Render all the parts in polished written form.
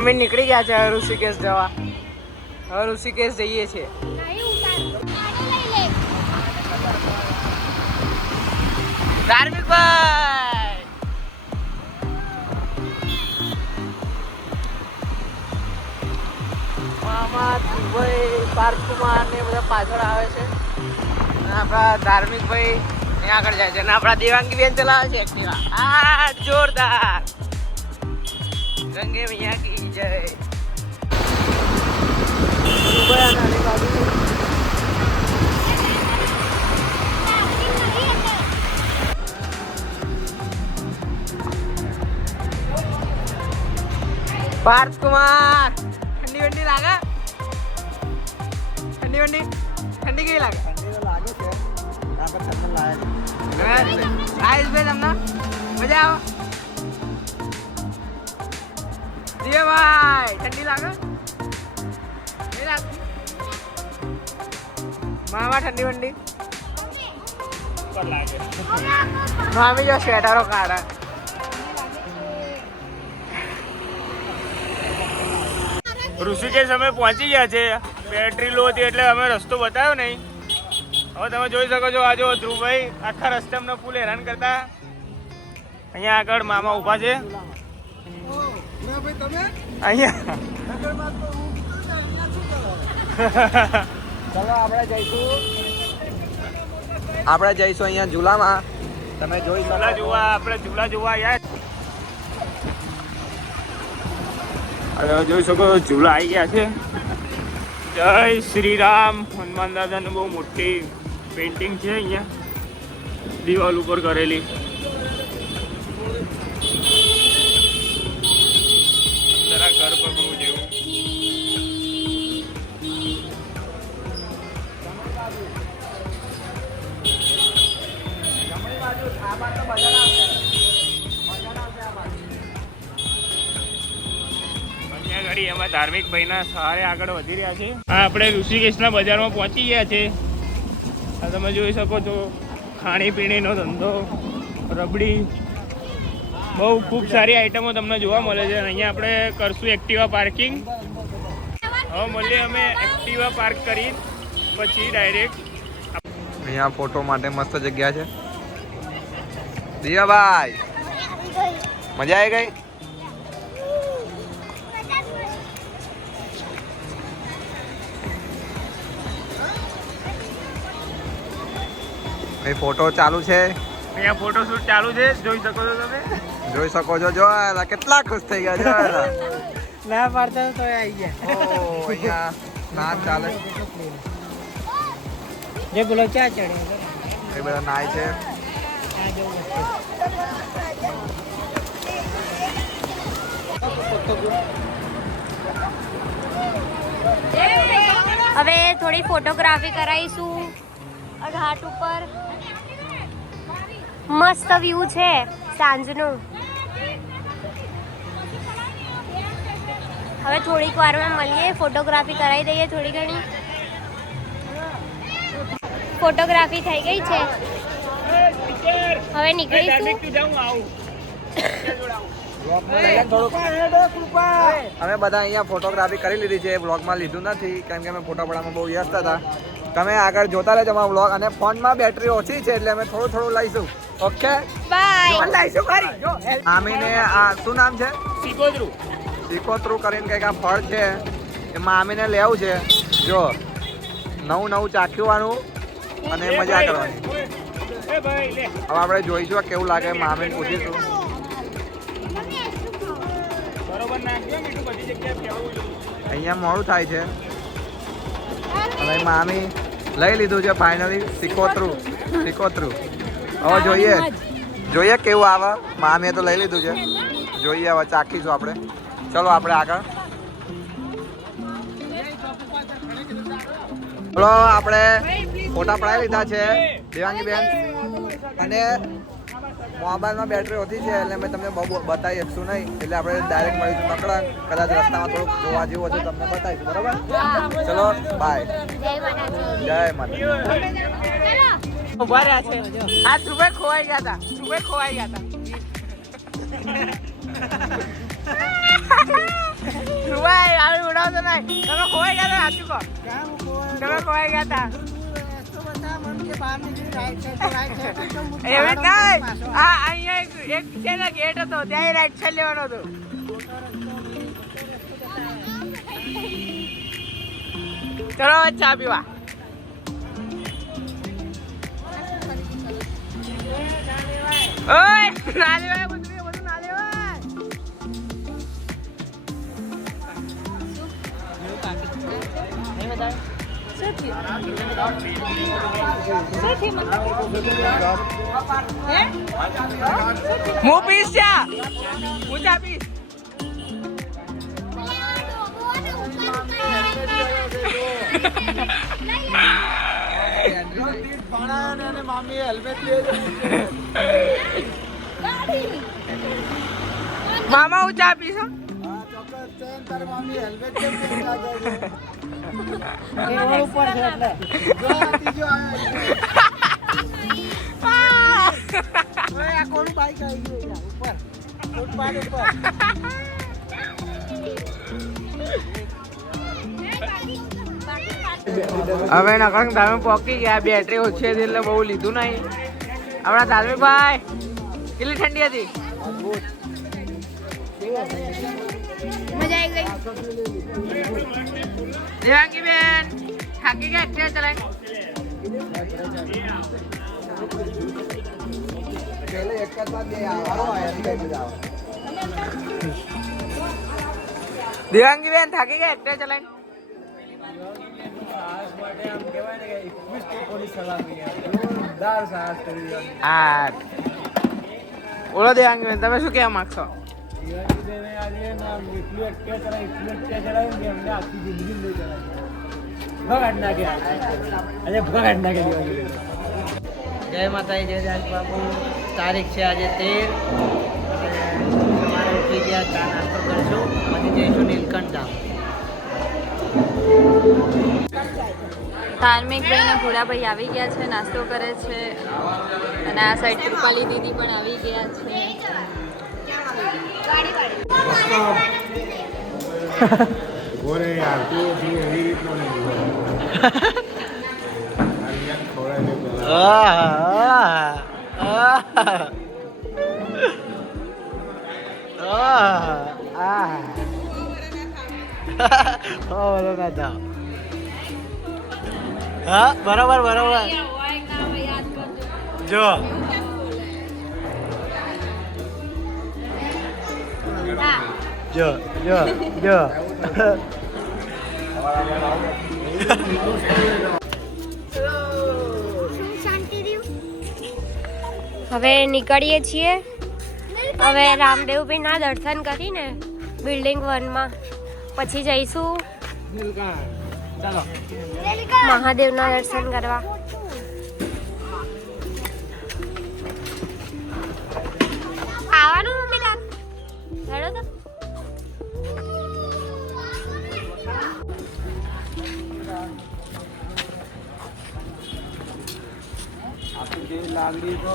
અમે નીકળી ગયા છે ઋષિકેશ જવા. હવે ઋષિકેશ જઈએ છીએ. ધાર્મિક ભાઈ મામા ભાઈ પાર્કમાં ને બધા પાછળ આવે છે. આપણા ધાર્મિક ભાઈ ત્યાં આગળ જાય છે અને આપણા દેવાંગી બેન ચલાવે છે એક્ટિવા. આ જોરદાર ગંગે મૈયા કી જય. પાર્થ કુમાર ઠંડી વંડી લાગે? ઠંડી વંડી ઠંડી કેવી લાગે? ઠંડી તો લાગે છે. આગળ ઠંડી લાગે. આઈસ ભાઈ તમને મજા આવે? જીવે ભાઈ ઠંડી લાગે? નહીં લાગતી? મામા ઠંડી વંડી લાગે. મામી જો સ્વેટરો કાઢે. ઋષિકેશ અમે પહોંચી ગયા છે. બેટરી લો હતી એટલે અમે રસ્તો બતાવ્યો નહીં. હવે તમે જોઈ શકો છો આ જો ધ્રુવભાઈ આખા રસ્તે અમને ફૂલ હેરાન કરતા. અહીંયા આગળ મામા ઊભા છે. અહીંયા ચલો આપણે જઈશું અહીંયા ઝૂલામાં. તમે જોઈ ઝૂલા જોવા આપણે ઝૂલા જોવા યાર. હવે જોઈ શકો ઝૂલા આવી ગયા છે. જય શ્રી રામ. હનુમાન દાદાની બહુ મોટી પેઇન્ટિંગ છે અહીંયા દિવાલ ઉપર કરેલી. જરા ઘર પકડવું જેવું. એમાં ધાર્મિક ભાઈના સહારે આગળ વધી રહ્યા છે. હા, આપણે ઋષિકેશના બજારમાં પહોંચી ગયા છે. આ તમે જોઈ શકો છો ખાણીપીણીનો ધંધો, રબડી, બહુ ખૂબ સારી આઈટમો તમને જોવા મળે છે. અહીંયા આપણે કરશું એક્ટિવા પાર્કિંગ. હવે મળીએ અમે એક્ટિવા પાર્ક કરી પછી ડાયરેક્ટ. અહીંયા ફોટો માટે મસ્ત જગ્યા છે. દિયાભાઈ મજા આવી ગઈ? ફોટો ચાલુ છે. અહીંયા ફોટોશૂટ ચાલુ છે. જોઈ શકો છો તમે. જોઈ શકો છો. જો કેટલા ખુશ થઈ ગયા છે. ના પાડતા તો આવી ગયા. ઓ અહીંયા નાચ ચાલે. જે બોલો ક્યાં ચડે એ બધા નાય છે. હવે થોડી ફોટોગ્રાફી કરાવીશું. ઘાટ ઉપર મસ્ત વ્યૂ છે સાંજનું. હવે થોડીક વારમાં મળીએ, ફોટોગ્રાફી કરાવી દઈએ. થોડી ઘણી ફોટોગ્રાફી થઈ ગઈ છે. હવે નીકળીશું. અમે બધા અહીંયા ફોટોગ્રાફી કરી લીધી છે. બ્લોગમાં લીધું નથી કેમ કે અમે ફોટો પાડવામાં બહુ વ્યસ્ત હતા. તમે આગળ જોતા રહેજો અમારો બ્લોગ. અને ફોનમાં બેટરી ઓછી છે એટલે અમે થોડું થોડું લઈશું. Okay bye. લઈશું ખરી. મામીને આ શું નામ છે? સિકોતરું. સિકોતરું કરીને કંઈક આ ફળ છે એ મામીને લેવું છે. જો નવું નવું ચાખ્યું અને મજા કરવાની. હવે આપણે જોઈશું કેવું લાગે. મામીને પૂછીશું. અહીંયા મોડું થાય છે. હવે મામી લઈ લીધું છે ફાઇનલી સિકોતરું. હવે જોઈએ કેવું આવે. મામીએ તો લઈ લીધું છે. જોઈએ હવે ચાખીશું આપણે. ચલો આપણે આગળ. ચલો આપણે ફોટા પડાવી લીધા છે દેવાંગી બેન. અને મોબાઈલમાં બેટરી ઓછી છે એટલે મેં તમને બહુ બતાવી શકશું નહીં. એટલે આપણે ડાયરેક્ટ મળીશું નકળા. કદાચ રસ્તામાં થોડુંક જોવા જેવું હશે તમને બતાવીશું. બરાબર? ચલો બાય. જય માતા. ઉભા રહ્યા છે. આ ધ્રુવે ખોવાઈ ગયા હતા. ભાઈ તમે ખોવાઈ ગયા હતા સાચું કહો તમે ખોવાઈ ગયા હતા એવી કઈ આ અહીંયા એક છે ને ગેટ હતો ત્યાં રાઈટ સાઈડ લેવાનો હતો ચલો ચા પીવા ઓય ના લેવાય બધું ના લેવાય હું પીસ ચા હું ચા પીસ મામી હેલ્મેટ લે મામા હું ચા પીશ હવે નકંગ તમે પોકી ગયા બેટરી ઓછી હતી એટલે બહુ લીધું નહીં આપણા ધાર્મિકભાઈ કેટલી ઠંડી હતી મજા આવી ગઈ દેવાંગી બેન થાકી ગયા એક્ટિવા ચલાય દેવાંગી બેન થાકી ગયા એક્ટિવા ચલાય બોલો દેવાંગી બેન તમે શું કહેવા માંગશો જય માતાજી જય દાસ બાપુ તારીખ છે આજે 13 સવારે ઉઠી ગયા ચા નાસ્તો કરશું પછી જઈશું નીલકંઠ ધામ ધાર્મિકભાઈ ને ભોળાભાઈ આવી ગયા છે નાસ્તો કરે છે અને આ સાઈડ કૃપાલી દીદી પણ આવી ગયા છે હા બરોબર બરોબર જો જો જો જો હવે નીકળીએ છીએ હવે રામદેવભાઈના દર્શન કરીને બિલ્ડિંગ 1 માં પછી જઈશું મહાદેવના દર્શન કરવા આવવાનું મમ્મી તાર હેડો તો લાગડી તો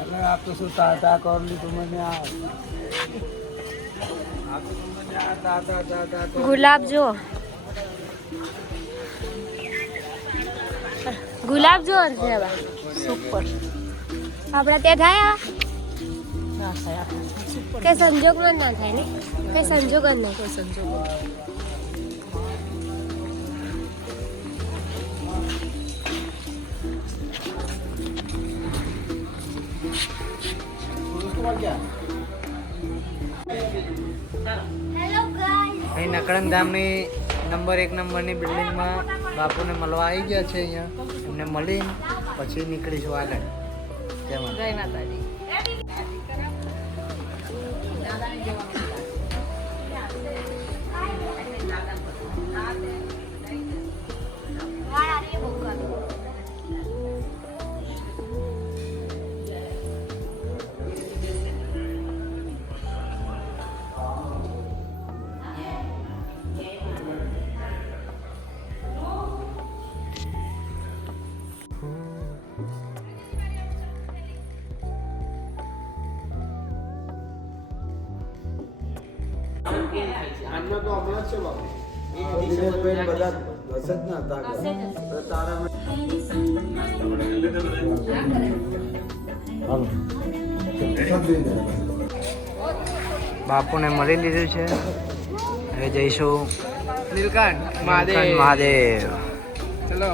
અરે આપ તો શું તાતા કરલી તમને આ ગુલાબ જો ગુલાબ જો સુપર આપણા ત્યાં થાય કઈ સંજોગમાં ના થાય ને કઈ સંજોગ જ ના કોઈ સંજોગ અહીં નકળંગ ધામની નંબર 1 નંબરની બિલ્ડિંગમાં બાપુને મળવા આવી ગયા છે અહીંયા એમને મળી પછી નીકળીશું આગળ જય માતાજી બાપુને મળી લીધું છે. હવે જઈશું નીલકંઠ મહાદેવ. ચલો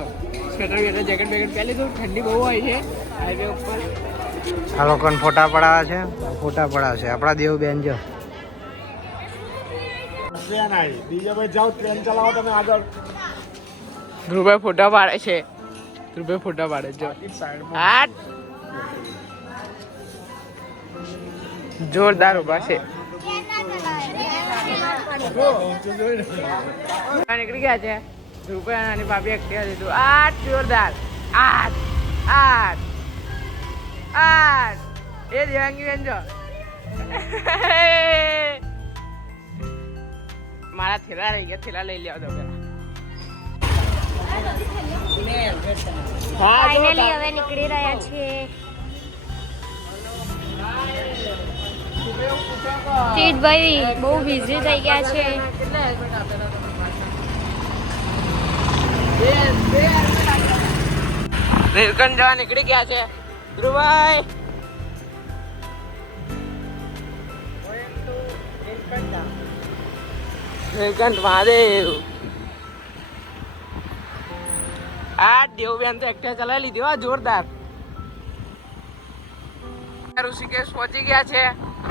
સ્વેટર વેટર જેકેટ બેકેટ પહેરી લીધું. ઠંડી બહુ હોય છે હાઈવે ઉપર. આ લોકોને ફોટા પડાવે છે. ફોટા પડાવશે આપણા દેવ બેન. જો ધ્રુવભાઈ ફોટા પાડે છે. ધ્રુવભાઈ ફોટા પાડે જો. જોરદાર ઉભા છે. નીકળી ગયા છે ધ્રુવભાઈ અને ભાભી એકઠી દીધું. જોરદાર. એ દેવાંગી બેન જો મારા થેલા રહી ગયા. થેલા લઈ લેવા દો પેલા. ફાઇનલી હવે નીકળી રહ્યા છીએ. તીર્થભાઈ બહુ બિઝી થઈ ગયા છે. નીલકંઠ જવા નીકળી ગયા છે ધ્રુવભાઈ. નીલકંઠ મહાદેવ. દેવબેન તો એકઠા ચલાવી લીધી હો જોરદાર. ઋષિકેશ પહોંચી ગયા છે.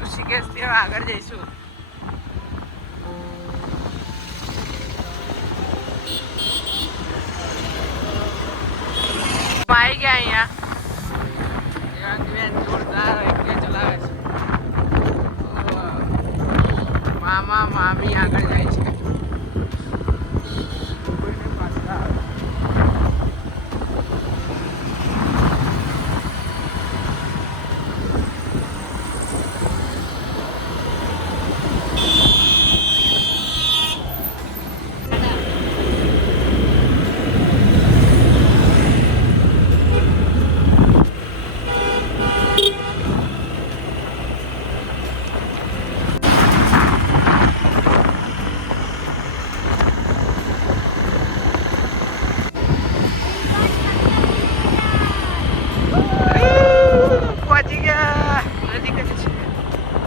ઋષિકેશ થી આગળ જઈશું. આવી ગયા અહીંયા. જોરદાર એકઠા ચલાવે છે. મામા મામી આગળ જાય છે.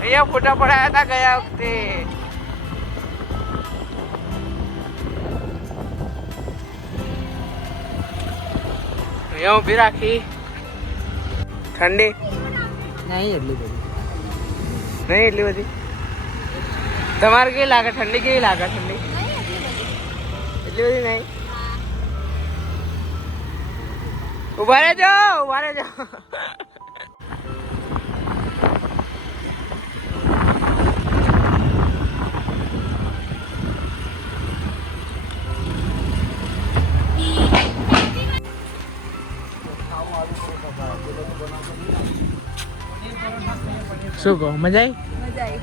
અહીંયા ફોટા પડાયા હતા ગયા વખતે. અહીંયા ઊભી રાખી. ઠંડી નહીં એટલી બધી. નહીં એટલી બધી. તમારે કેવી લાગે ઠંડી? કેવી લાગે ઠંડી? એટલી બધી નહીં. ઉભા રહેજો, ઉભા રહેજો. શું કહો? મજા આવી?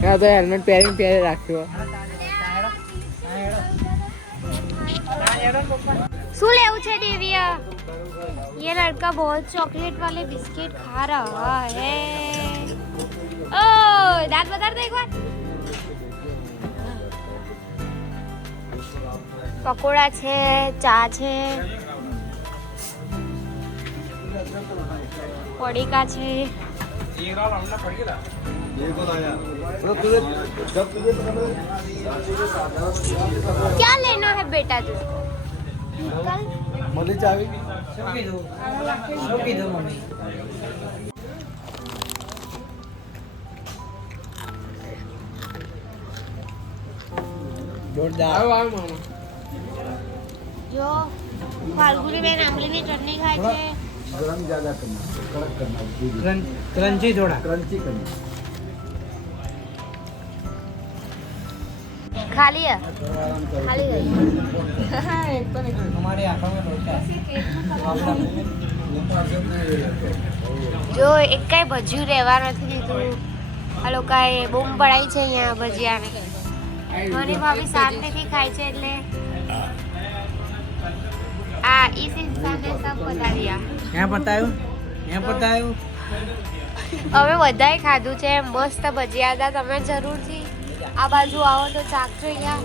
ત્યાં તો હેલ્મેટ પહેરી રાખ્યો. શું લેવું છે दिव्या? ये लड़का बहुत चॉकलेट वाले बिस्किट खा रहा है. ओ दांत बता दो एक बार. पकोड़ा છે, ચા છે, पड़ीका છે. क्या लेना है बेटा तुझको? મળી જ આવી. શું કીધું મમ્મી? જોરદાર. જો ફાલ્ગુની બેન આંબલીની ચટણી ખાય છે. ગરમ જ્યાદા કરના, કડક કરના, ક્રન્ચી થોડા, ક્રન્ચી કરના. ખાલી है खाली है. हमारे आंखों में लोचा જો એક કઈ ભજીયું રહેવા નથી દીધું. આ લોકોએ બૂમ પડાઈ છે અહીંયા ભજીયાને. મારી ભાભી શાંતિથી ખાય છે એટલે આ इस इंसान ने सब बता दिया. यहाँ बतायो, यहाँ बतायो. હવે બધાએ ખાધું છે. મસ્ત ભજીયા હતા. તમે જરૂરથી આ બાજુ આવો તો ચાકચો અહીંયા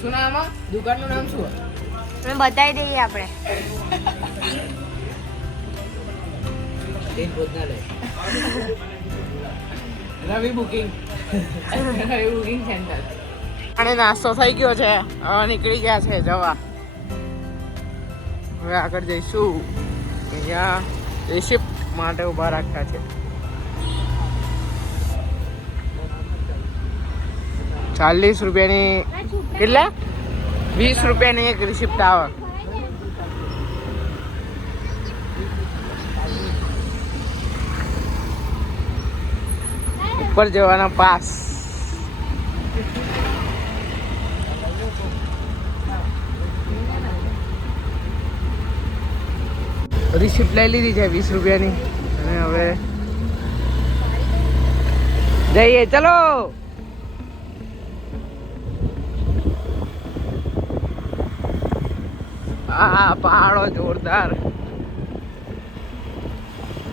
શું નામ દુકાનનું નામ શું અમે બતાવી દઈએ આપણે. રવિ બુકિંગ સેન્ટર. અને નાસ્તો થઈ ગયો છે, હવે નીકળી ગયા છે જવા. હવે આગળ જઈશું. અહીંયા રિસિપ્ટ માટે ઊભા રાખ્યા છે. 40 રૂપિયાની કેટલા 20 રૂપિયાની એક રિસિપ્ટ આવે. ઉપર જવાના પાસ. રિસિપ્ટ લઈ લીધી છે 20 રૂપિયાની અને હવે જઈએ. ચલો. આ પહાડો જોરદાર.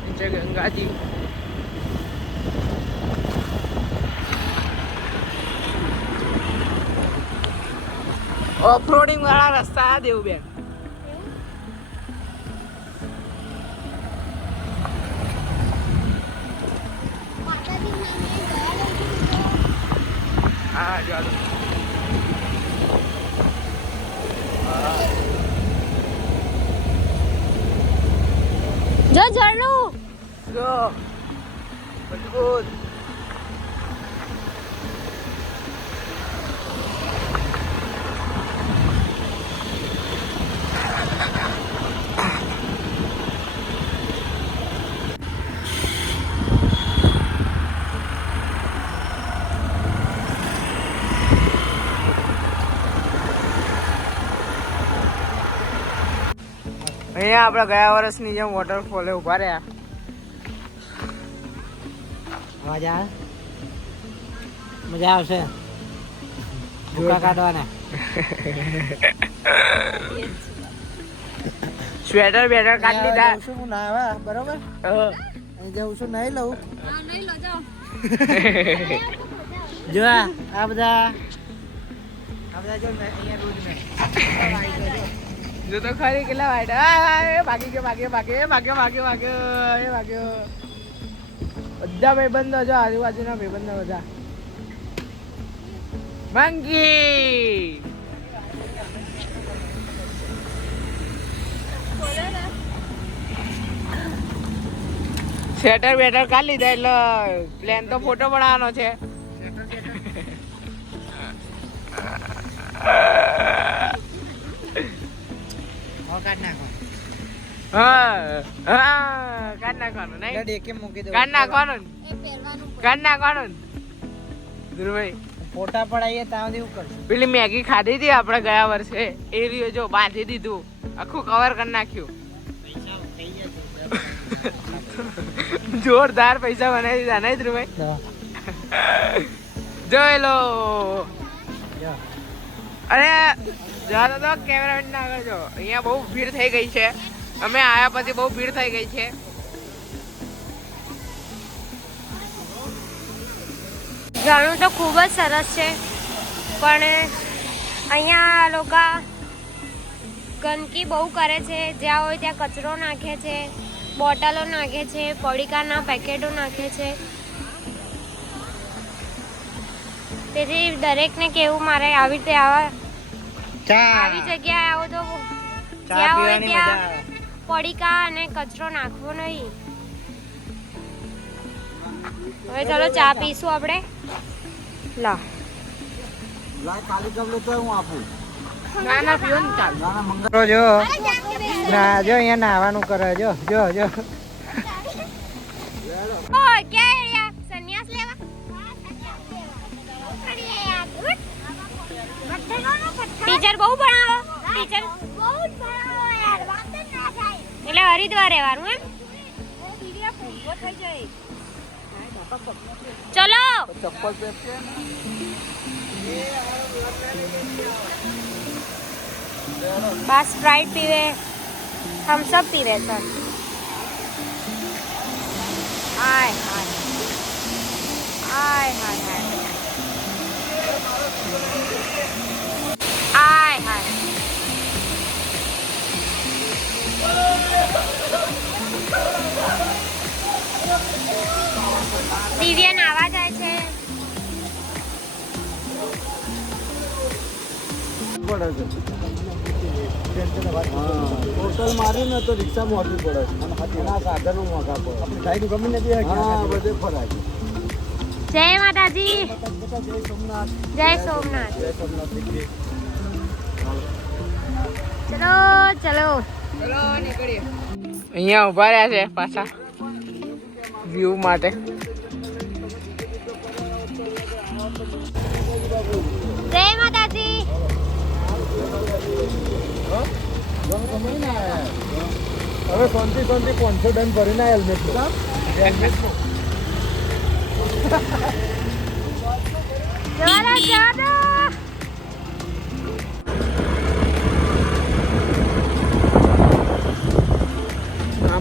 નીચે ગંગાજી. ઓફરોડિંગ વાળા રસ્તા આ દેવું બેન. હા ચાલો. જો ઝરણું જો મજબૂત. અહીંયા આપણે ગયા વર્ષની જેમ વોટરફોલે ઉભા રહ્યા. મજા આવશે ભૂકા કાઢવાના. સ્વેટર બેટર કાઢી લીધા. હું નાવા બરોબર અહીં જઉં છું નહીં લઉં. નહીં લો જાઓ. જો આ બધા જો અહીંયા રોજ ને જો તો ખરી કેટલા વાઈટ. ભાગી ગયો ભાગ્યો ભાગ્યો ભાગ્યો ભાગ્યો ભાગ્યો એ ભાગ્યો. બધા ભાઈબંધો જો આજુબાજુના ભાઈબંધો બધા. મંકી સ્વેટર બેટર કાઢી લીધા એટલે પ્લેન તો ફોટો બનાવવાનો છે. કાઢ નાખવાનું નહીં. ડેકે મૂકી દઉં. કાઢ નાખવાનું એ પહેરવાનું કાઢ નાખવાનું. ધ્રુવભાઈ ફોટા પડાવીએ ત્યાં સુધી હું કરશું. પેલી મેગી ખાધી હતી આપણે ગયા વર્ષે એ રહ્યો જો બાંધી દીધું આખું કવર કરી નાખ્યું. જોરદાર પૈસા બનાવી દીધા નહીં ધ્રુવભાઈ. જોઈ લો. અરે જતો તો કેમેરામેન ના આગળ જો. અહીંયા બહુ ભીડ થઈ ગઈ છે. અમે આયા પછી બહુ ભીડ થઈ ગઈ છે. ઝરણું તો ખૂબ જ સરસ છે પણ અહીંયા લોકો ગંદકી બહુ કરે છે. જ્યાં હોય ત્યાં કચરો નાખે છે, બોટલો નાખે છે, પડીકાના પેકેટો નાખે છે. તેથી દરેકને કેવું મારે આવી રીતે આવી જગ્યાએ આવો તો જ્યાં હોય ત્યાં પડીકા અને કચરો નાખવો નહીં. હવે ચાલો ચા પીશું આપણે. લા ખાલી કપ તો હું આપું. ના ના પીવો ને ચાલ. મંગળો જો ના જો અહીંયા નાવાનું કરે જો જો જો. ઓય ક્યાં એરિયા સંન્યાસ લેવા ટીચર બહુ ભણાવો. ટીચર બહુ જ ભણાવો યાર. વાત જ ના થાય. એટલે હરિદ્વાર રહેવાનું એમ. દીદી પૂરો થઈ જાય. ચલો ચપ્પલ પહેરશે. બસ સ્પ્રાઇટ પીવે, થમ્સ અપ પીવે સર. હાય હાય હાય હાય હાય. દિવ્ય નાવા જાય છે. હોટલ માર્યું ને તો રિક્ષા મોંઘી પડે છે સાધનો મોંઘા પડે આપણી સાઈડ ગમે નથી બધે ફરાય. જય માતાજી. જય સોમનાથ. જય સોમનાથ. જય સોમનાથ. ચલો ચલો. અહીંયા ઉભા રહ્યા છે પાછા વ્યૂ માટે. જય માતાજી. હવે શાંતિ 500 ડન ભરીને હેલ્મેટ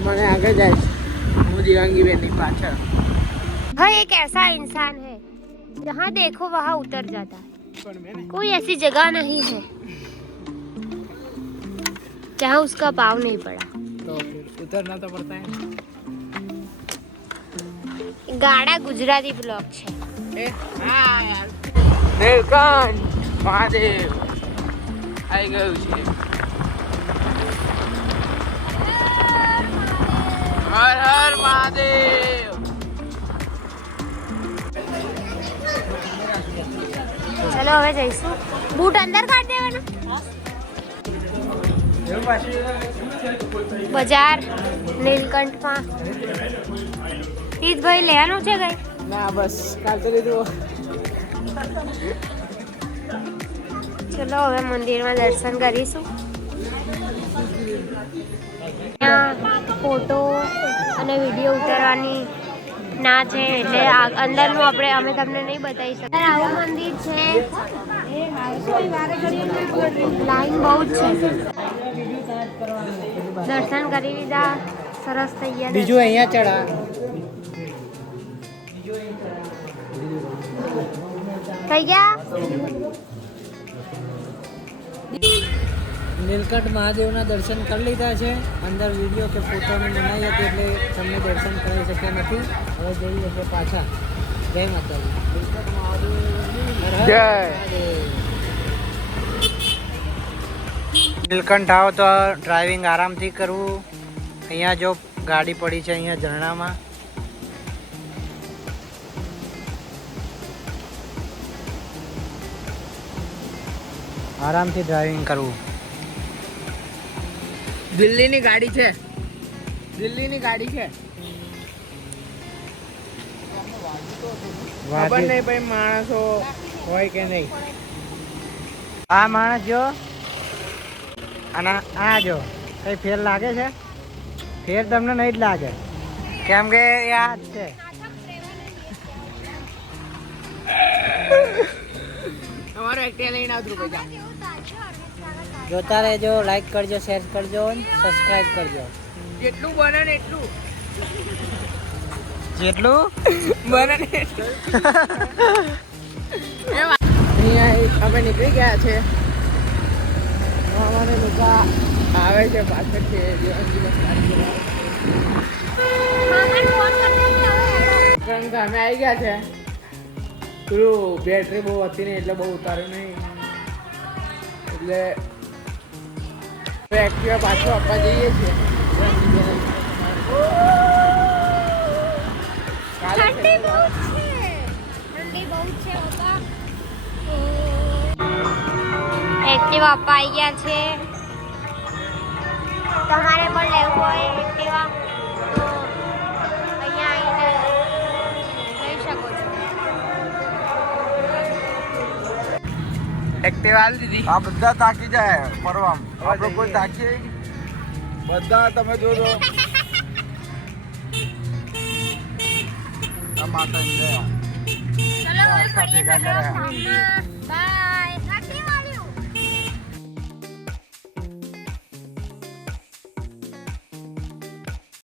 મને આગળ જાય છે હું દિવાંગી બેનની પાછળ. हाँ एक ऐसा इंसान है जहाँ देखो वहाँ उतर जाता है. कोई ऐसी जगह नहीं है जहाँ उसका पाँव नहीं पड़ा. तो फिर उतरना तो पड़ता है. गाड़ा गुजराती ब्लॉग છે. હા યાર નીલકંઠ મહાદેવ આવી ગયું છે. હર હર મહાદેવ. ચલો હવે જઈશું. બૂટ અંદર કાઢ દેવાના. બજાર નીલકંઠમાં તીર્થભાઈ લેવાનું છે કઈ? ના બસ કાલ તો લીધું. ચલો હવે મંદિરમાં દર્શન કરીશું. ત્યાં ફોટો અને વિડીયો ઉતારવાની ના છે એટલે અંદરનું અમે તમને નહીં બતાવી શકીએ. આવું મંદિર છે. લાઈન બહુ જ છે. દર્શન કરી લીધા. સરસ થઈ ગયા. બીજું અહીંયા ચડા થઈ ગયા. નીલકંઠ મહાદેવના દર્શન કરી લીધા છે. અંદર વિડીયો કે ફોટો અમે બનાવી હતી એટલે તમને દર્શન કરી શક્યા નથી. હવે જઈએ એટલે પાછા. જય માતાજી. નીલકંઠ મહાદેવ. જય. નીલકંઠ આવો તો ડ્રાઇવિંગ આરામથી કરવું. અહીંયા જો ગાડી પડી છે અહીંયા ઝરણામાં. આરામથી ડ્રાઇવિંગ કરવું. દિલ્હીની ગાડી છે. દિલ્હીની ગાડી છે. ખબર નહીં ભાઈ માણસો હોય કે નહીં. આ માણસ જો અને આ જો કઈ ફેર લાગે છે? ફેર તમને નહીં જ લાગે કેમ કે એ આ જ છે. તમારો એક્ટિવા લઈને આવતું પૈસા. જોતા રહેજો, લાઈક કરજો, શેર કરજો, સબસ્ક્રાઇબ કરજો. જેટલું બને ને એટલું. જેટલું બને ને એટલું. અહીંયા અમે નીકળી ગયા છે. અમારે લોકો આવે છે પાછળથી અમે આવી ગયા છે. પેલું બેટરી બહુ હતી નહીં એટલે બહુ ઉતાર્યું નહીં એટલે એક્ટિવા પાછું આપવા જઈએ છીએ. ઠંડી બહુ છે. ઠંડી બહુ છે બાપા. એક્ટિવા આપવા આવી ગયા છે. તમારે પણ લેવું હોય એક્ટિવા તો અહીંયા આવીને લઈ શકો છો. એક્ટિવા આલી દીધી. આ બધા તાકી જાય ફરવામાં. આપણે કોઈ તાકીએ બધા તમે જોજો. આ માતા ચલો હવે ફરીએ બધા ગામમાં. બાય.